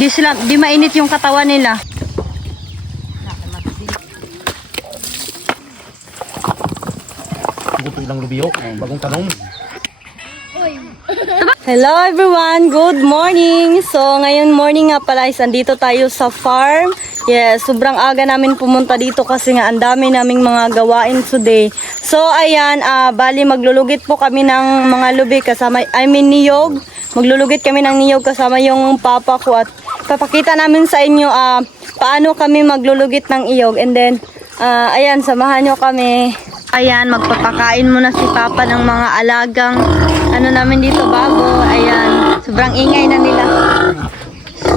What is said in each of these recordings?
di mainit yung katawan nila. Ilang lubiyo, bagong tanong. Hello everyone, good morning. So ngayon morning nga pala is andito tayo sa farm. Yes, sobrang aga namin pumunta dito kasi nga ang dami naming mga gawain today. So ayan, bali maglulugit po kami ng mga lubi kasama, niyog. Maglulugit kami ng niyog kasama yung papa ko at papakita namin sa inyo paano kami maglulugit ng iyog. And then ayan, samahan nyo kami. Ayan, magpapakain muna si Papa ng mga alagang ano namin dito, bago. Ayan, sobrang ingay na nila. So,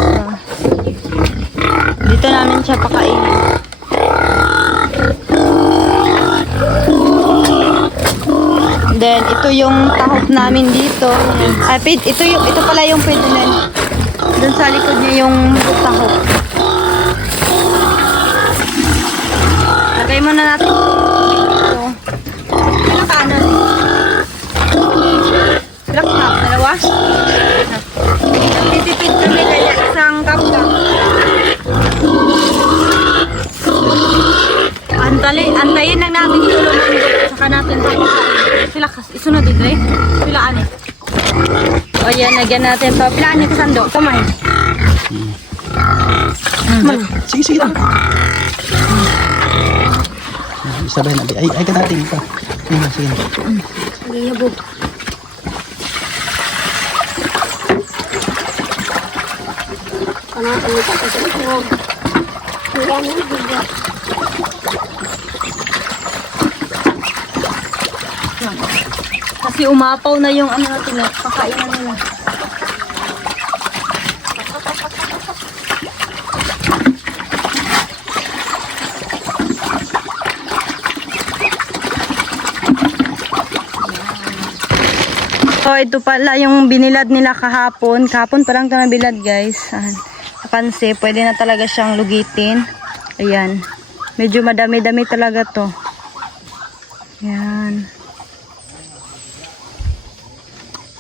dito namin siya pakainin. Then, ito yung tahop namin dito. Ito pala yung pwede na. Doon sa likod niya yung tahop. Lagay muna natin ilang kanan? Ilang cup? Dalawa? Nagtitipid kami kaya isang cup lang. Antayin lang natin yung lumandot. Saka natin sila isunod ito eh. Pilaan eh. O yan, nagyan natin pa. Pilaan niya kasando. Kamay. Sige lang. Sabay na. Ay ka natin ito. Sige na. Sige na, bug. Kasi umapaw na yung ano natin, pakainan nila. So ito pala yung binilad nila kahapon. Kahapon pa lang ito nabilad, guys. Napansi, pwede na talaga siyang lugitin. Ayan. Medyo madami-dami talaga to. Ayan.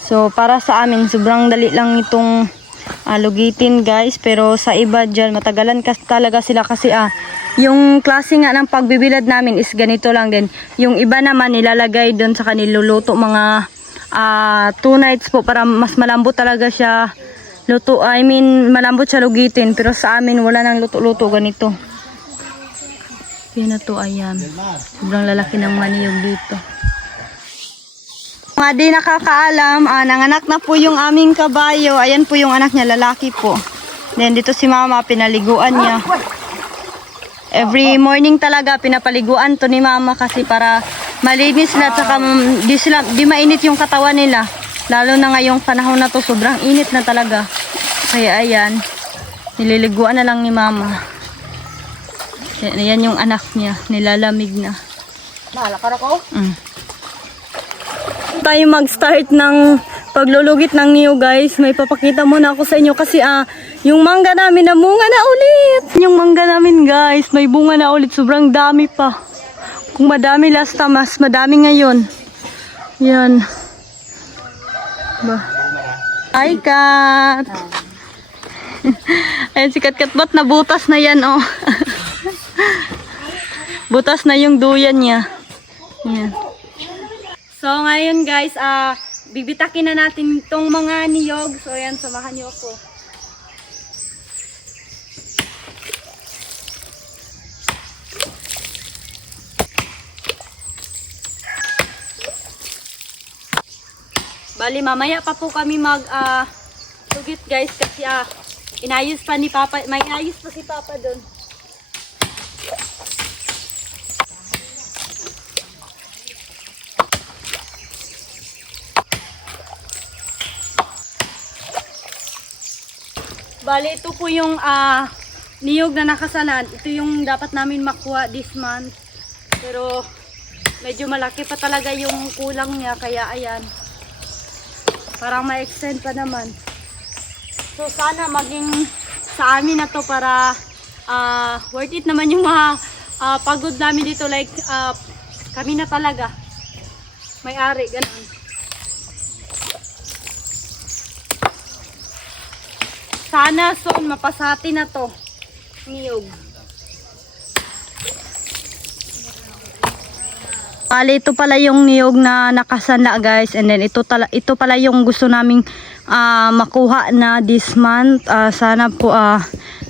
So para sa amin, sobrang dali lang itong lugitin, guys. Pero sa iba dyan, matagalan talaga sila kasi yung klase nga ng pagbibilad namin is ganito lang din. Yung iba naman nilalagay doon sa kaniluluto mga 2 nights po para mas malambot talaga siya luto. Malambot siya lugitin, pero sa amin wala nang luto-luto ganito. Yan na to, ayan. Sobrang lalaki ng maniyog dito. Mga di nakakaalam, nanganak na po yung aming kabayo. Ayan po yung anak niya, lalaki po. Then dito si mama, pinaliguan niya. Every morning talaga pinapaliguan to ni mama kasi para malinis sila at saka di mainit yung katawan nila. Lalo na ngayong panahon na to, sobrang init na talaga. Kaya ayan, nililiguan na lang ni mama. Ayan yung anak niya, nilalamig na. Malakar ako? Tayo mag-start ng paglulugit ng niyog, guys. May papakita muna ako sa inyo kasi yung mangga namin na bunga na ulit. Yung mangga namin, guys, may bunga na ulit. Sobrang dami pa. Kung madami last time, mas madami ngayon. Yan. Ba. Hi, Kat. Ayan si Kat. Ba't nabutas na yan, oh. Butas na yung duyan niya. Yan. So, ngayon, guys, bibitakin na natin itong mga niyog. So, ayan, samahan niyo ako. Bali, mamaya pa po kami lugit, guys, kasi inayos pa ni Papa, may inayos pa si Papa doon. Bali, ito po yung niyog na nakasanad. Ito yung dapat namin makuha this month. Pero medyo malaki pa talaga yung kulang niya, kaya ayan. Parang ma-extend pa naman. So sana maging sa amin na to para worth it naman yung mga pagod namin dito. Like kami na talaga may-ari, ganun. Sana soon mapasati na to. Niyog. Bale, ito pala yung niyog na nakasanla guys. And then ito pala yung gusto naming makuha na this month. Sana po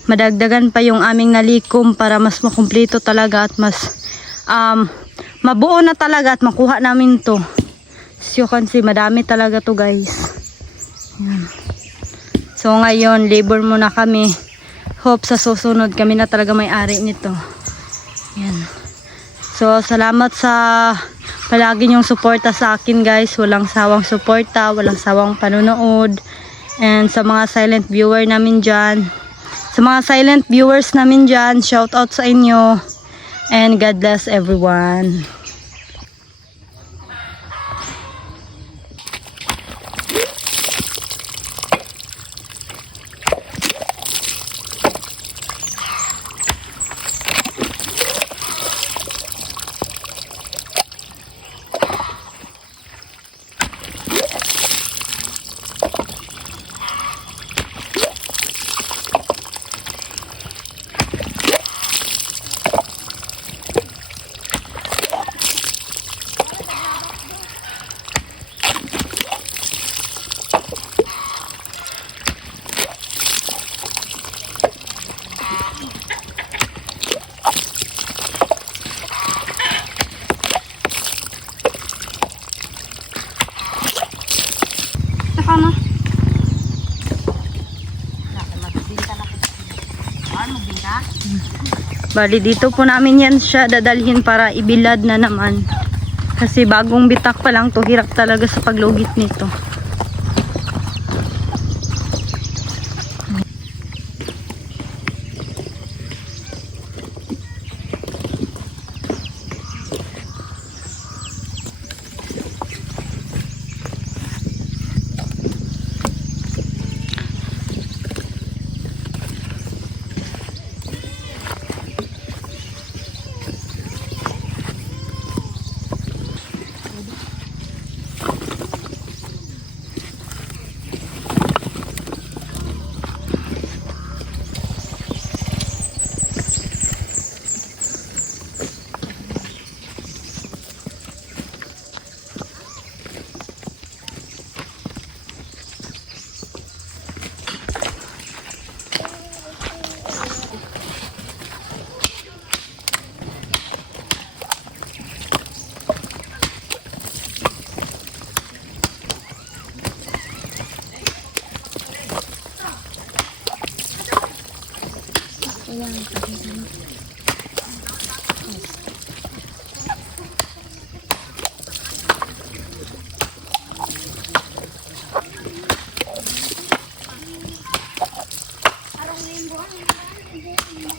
madagdagan pa yung aming nalikom para mas makumpleto talaga at mas mabuo na talaga at makuha namin to. As you can see, madami talaga to guys. Yan. So ngayon, labor muna kami. Hope sa susunod kami na talaga may-ari nito. Yan. So, salamat sa palagi niyong suporta sa akin guys. Walang sawang suporta, walang sawang panonood. And sa mga silent viewer namin dyan. Sa mga silent viewers namin dyan, shout out sa inyo. And God bless everyone. Bali dito po namin yan siya dadalhin para ibilad na naman. Kasi bagong bitak pa lang to, hirap talaga sa paglugit nito.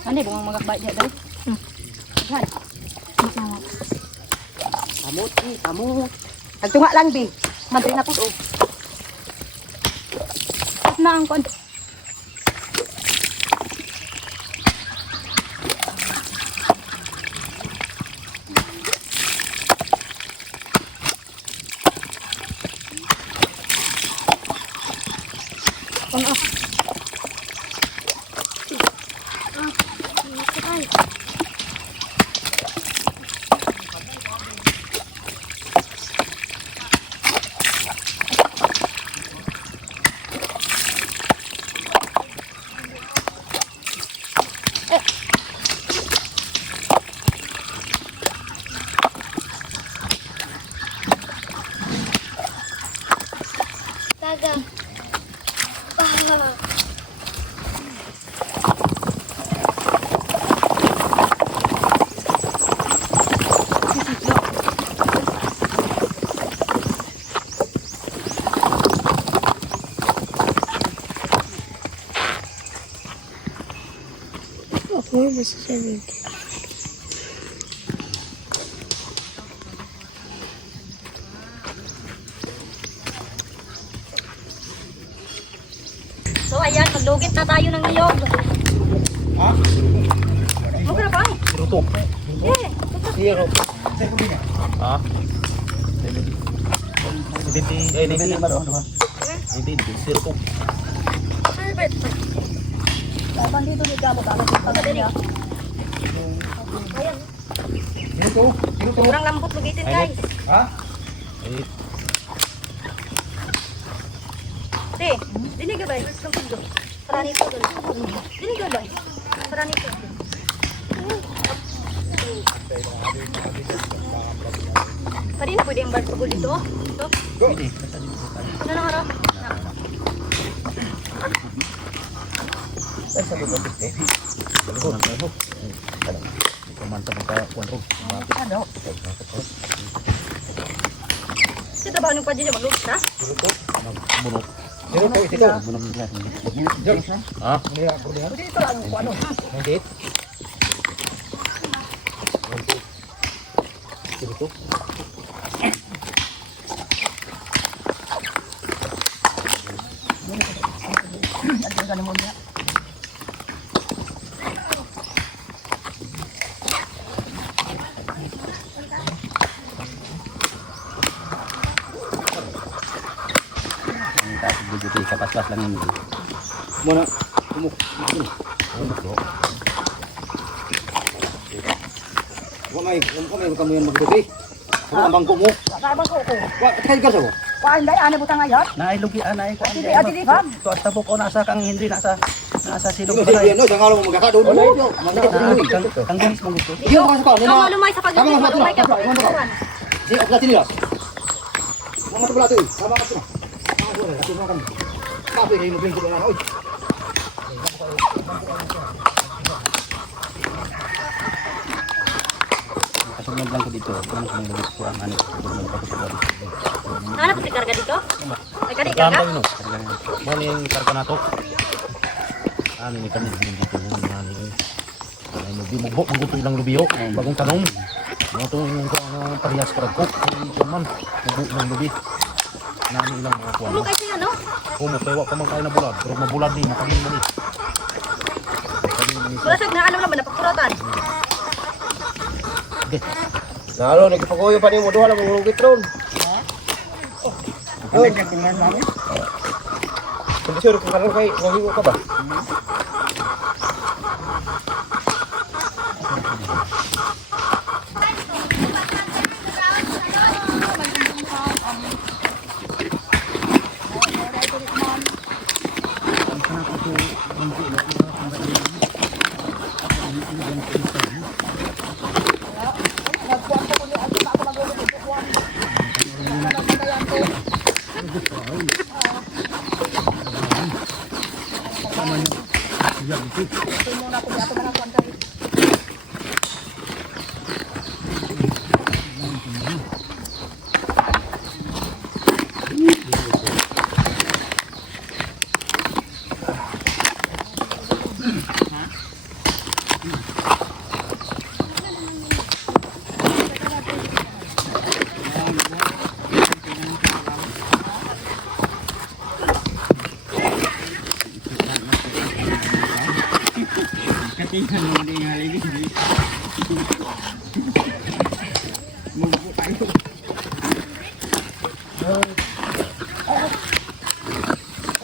Ano yung bungang magakbait niya daw? Yan. Kamot, kamot. Nagtunga lang, Bi. Madri na po, oh. At na ang kon. Where was it? So ayan, maglugit na tayo ng niyog. Ha? Huwag na pa eh. Rutok. Eh, Zero. Ha? 70, 90 ba doon? 90, 0. ano ba Dapat. Dapat dito ni Gamo. Dapat dito niya. Ayan. Sobrang lambot lugitin guys. Ha? Te, dinig ka ba? Sarani ko doon. Dinig ka ba? Sarani ko. Pwede na pwede ang bar pagod dito? Ito? Pwede. Ano na harap? Ito trabaho nung pwede niya mag-looks na? Bunot. Ha? Kapas-pas lang yun. Muna. Umuk. Wamay kamu yang magdugi. Ang bangko mo. Sabang ko ko. Wa kay gaso. Kuan dai ane butang ayat. Naay lugi anay ko. Ati ati fam. To at tabok ko nasa kang hindi nasa silog Kasi yan, no, dangalo mo magkakado. Kang gulis mo gusto. Iyo ka sa pa, Kamu lumay sa pag-ibig. Lumay ka pa. Di ako natin nila. Mga tubla to. Sama ka sila. Mga kan. Kape kayo mo bingko na oy. Kasunod lang ko dito. Kung saan lugi ko ang ano. Ano pa karga dito? Ay kadi karga? Mo ni karga nato. Ano ni kami dito mo ni. Ay lubi mo bok mo ilang lubiyo. Bagong tanong. Mo to yung ko ang parehas para ko. Man, mo ng lubi. Nani ilang mga kuwan. Ano kasi ano? Kumo kay wa pa man kay na bulad, pero mabulad ni makamin mo ni. Bulasag na ano naman napagkuratan. Nalo nagpakuyo pa nimo duha lang mo lugit ron. Ang tingnan namin. Kung sure kung karon kay mahiwo ka ba?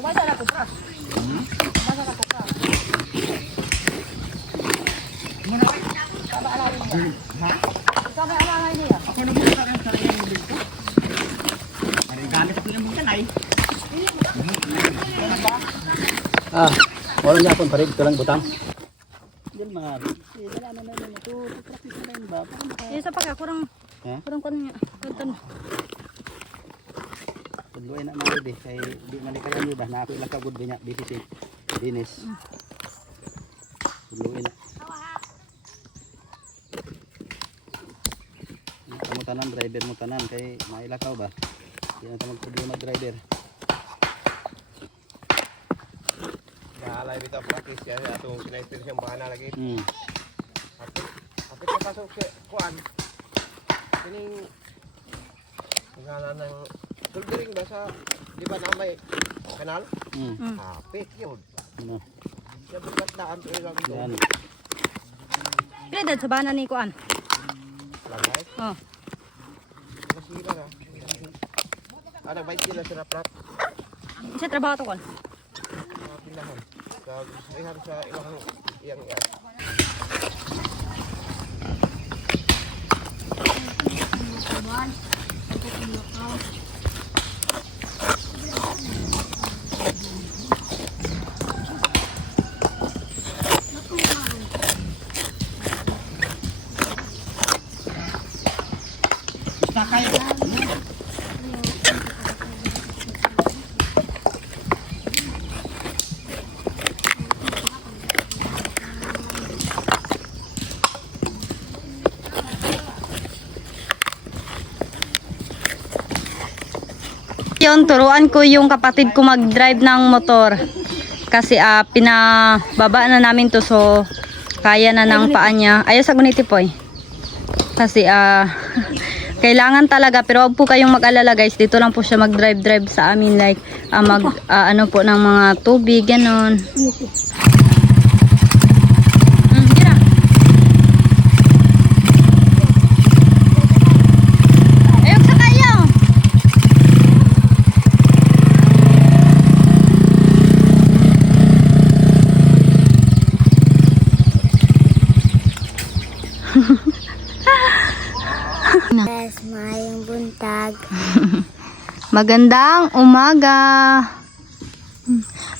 Umasa na ko pra. Umasa na ko pra. Sama alay niya. Ah, wala niya akong parig ito lang butang. Diyan mga Isa pa ka kurang Ha? kurang kan kanton. Tudloy na mga di kay di man kay ano dah na ako ilang kagud niya dito si Dinis. Tudloy na. Kamu tanan driver mo tanan kay mailakaw ba? Di na ta magtudloy mag driver. Alay bitaw practice ya atong kinaistir siyang bana lagi. Apit ka pasok si kuan. Kining ngana ng tulbiring ba sa di ba na may kanal? Apit yun. Ano? Siya bukat daan to ilang ito. Yan. Pila dad sa bana ni kuan. Lagay. Oh. Masira na. Anak baik sila sa plat. Isa trabaho to kon. tindahan. Sa lihan sa ilang iyang iyan. Yun, turuan ko yung kapatid ko mag-drive ng motor. Kasi pinababa na namin to, so kaya na ng paa niya. Ayaw sa guniti po eh. Kasi kailangan talaga, pero huwag po kayong mag-alala guys. Dito lang po siya mag-drive sa amin, like ano po ng mga tubig, ganon. Ayaw sa kayo. Yes, mayang buntag. Magandang umaga.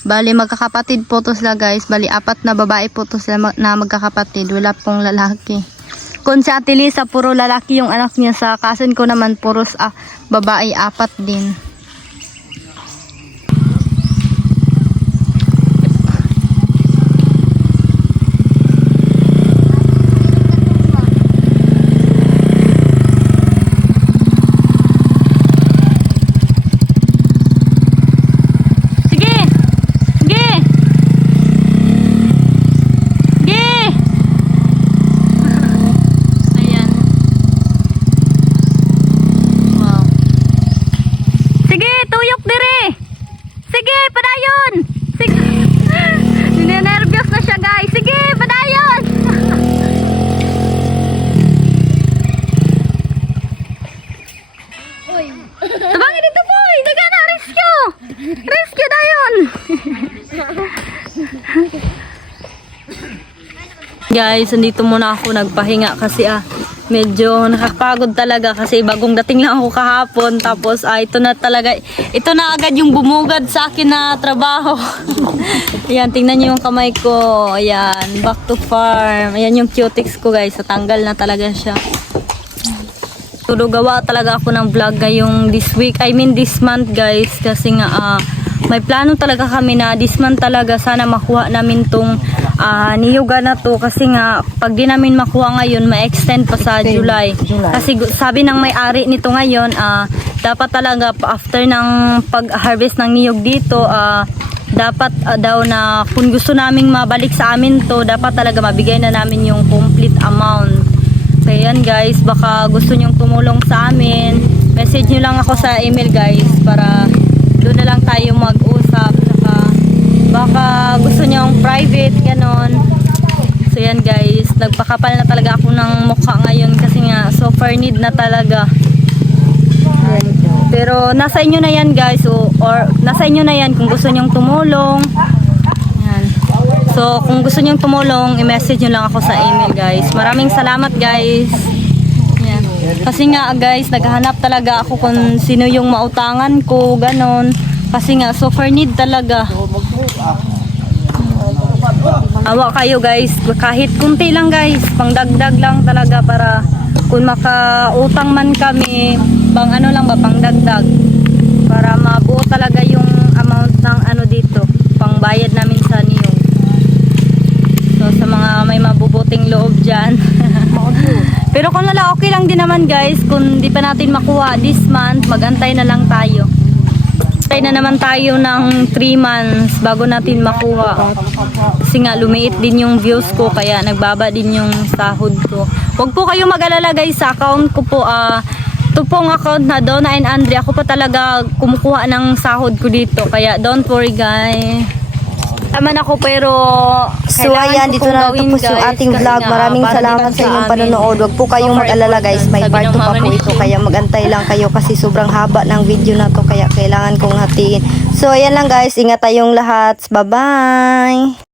Bali magkakapatid po to sila guys. Bali 4 na babae po to sila na magkakapatid. Wala pong lalaki. Kung si Ate Lisa puro lalaki yung anak niya, sa cousin ko naman puros babae 4 din. Tabangin dito po! Hindi ka na! Rescue! Rescue na yun! Guys, andito muna ako nagpahinga kasi medyo nakakapagod talaga kasi bagong dating lang ako kahapon. Tapos ito na talaga, ito na agad yung bumugad sa akin na trabaho. Ayan, tingnan nyo yung kamay ko. Ayan, back to farm. Ayan yung cutex ko guys, natanggal na talaga siya. Gawa talaga ako ng vlog ngayong this week, this month guys, kasi nga may plano talaga kami na this month talaga sana makuha namin tong niyuga na to, kasi nga pag di namin makuha ngayon ma-extend pa sa July. Kasi sabi ng may-ari nito ngayon, dapat talaga after ng pag-harvest ng niyog dito, dapat daw na kung gusto naming mabalik sa amin to, dapat talaga mabigay na namin yung complete amount. Kaya yan guys, baka gusto nyong tumulong sa amin, message nyo lang ako sa email guys, para doon na lang tayo mag-usap. Saka baka gusto nyong private, ganon. So yan guys, nagpakapal na talaga ako ng mukha ngayon kasi nga super need na talaga. Pero nasa inyo na yan guys, or nasa inyo na yan kung gusto nyong tumulong. Yan. So kung gusto nyong tumulong, i-message nyo lang ako sa email guys. Maraming salamat guys. Yan. Kasi nga guys, naghahanap talaga ako kung sino yung mautangan ko, ganon. Kasi nga super need talaga. Awa kayo guys, kahit kunti lang guys, pangdagdag lang talaga, para kung makautang man kami, pang ano lang ba, pangdagdag, para mabuo talaga yung amount ng ano dito, pangbayad namin sa niyog. So sa mga may mabubuting loob dyan. Pero kung wala, okay lang din naman guys, kung di pa natin makuha this month, magantay na lang tayo. Antay na naman tayo ng 3 months bago natin makuha. Kasi nga lumiit din yung views ko, kaya nagbaba din yung sahod ko. Huwag po kayo mag-alala guys, sa account ko po, ito pong account na Donna and Andre, ako pa talaga kumukuha ng sahod ko dito. Kaya don't worry guys. Naman ako, pero So ayan, dito na natapos yung ating vlog. Maraming salamat sa inyong panonood. Huwag po kayong mag-alala guys, may part 2 pa po ito, kaya magantay lang kayo kasi sobrang haba ng video na to, kaya kailangan kong hatiin. So, ayan lang guys. Ingat tayong lahat. Bye-bye!